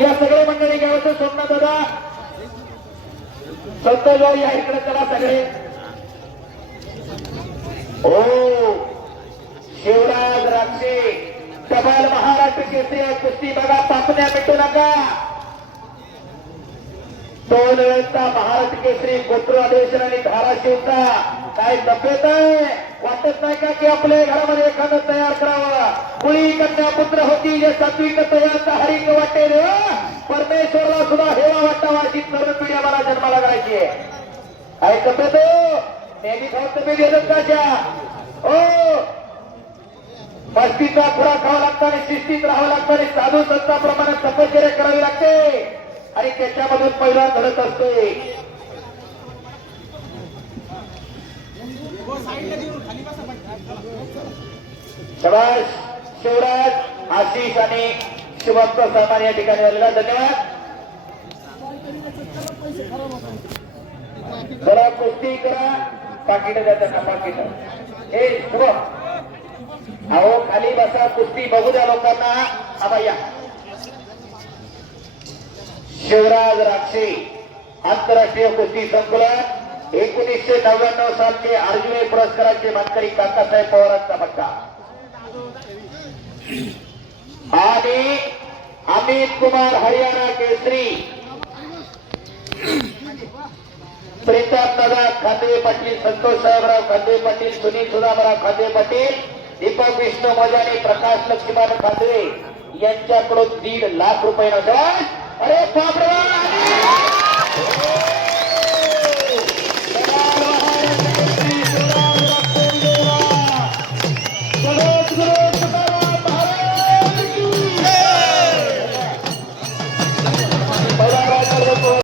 या सगळे मंडळी गावाचं सोमनाथ दादा संतोष भाऊ या इकडे चला सगळे. हो शिवराज राक्षे टबाल महाराष्ट्र केसरी कुस्ती बघा. पापण्या मिटू नका. 2 वेळचा महाराष्ट्र केसरी गोत्र अधिवेशन आणि धाराशिवचा काय तब्येत आहे. वाटत नाही का की आपल्या घरामध्ये एखादं तयार करावं. कुळी कन्या पुत्र होती जे सात्विक तयारचा हरिंग वाटेल. परमेश्वरला सुद्धा हेवा वाटावा अशी तरुण पिढी आम्हाला जन्माला करायची आहे. काय तब्येत नेहमी खाऊ तब्येत येतात काशा. हो मस्तीचा खुरा खावा लागतो आणि शिस्तीत राहावं लागतं आणि साधू संतांप्रमाणे तपश्चर्या करावी लागते आणि त्याच्यामधून पहिला घडत असतोय. शबाश शिवराज आशिष आणि शिवभक्त सन्मान या ठिकाणी झालेला. धन्यवाद. जरा कुस्ती करा. पाकिट द्या त्यांना. पाकिट हे शुभ अहो खाली बसा. कुस्ती बघू द्या लोकांना. आबा या. शिवराज राक्षे आंतरराष्ट्रीय कुस्ती संकुलन 1999 सालचे अर्जुन पुरस्काराचे मानकरी काकासाहेब पवारांचा पट्टा आणि अमित कुमार हरियाणा केसरी प्रीतम दादा खांदे पाटील, संतोष साहेबराव खांदे पाटील, सुनील सुदामराव खांदे पाटील, दीपक विष्णू मजानी, प्रकाश लक्ष्मण खांदे यांच्याकडून 1.5 लाख रुपये. अरे बापरे.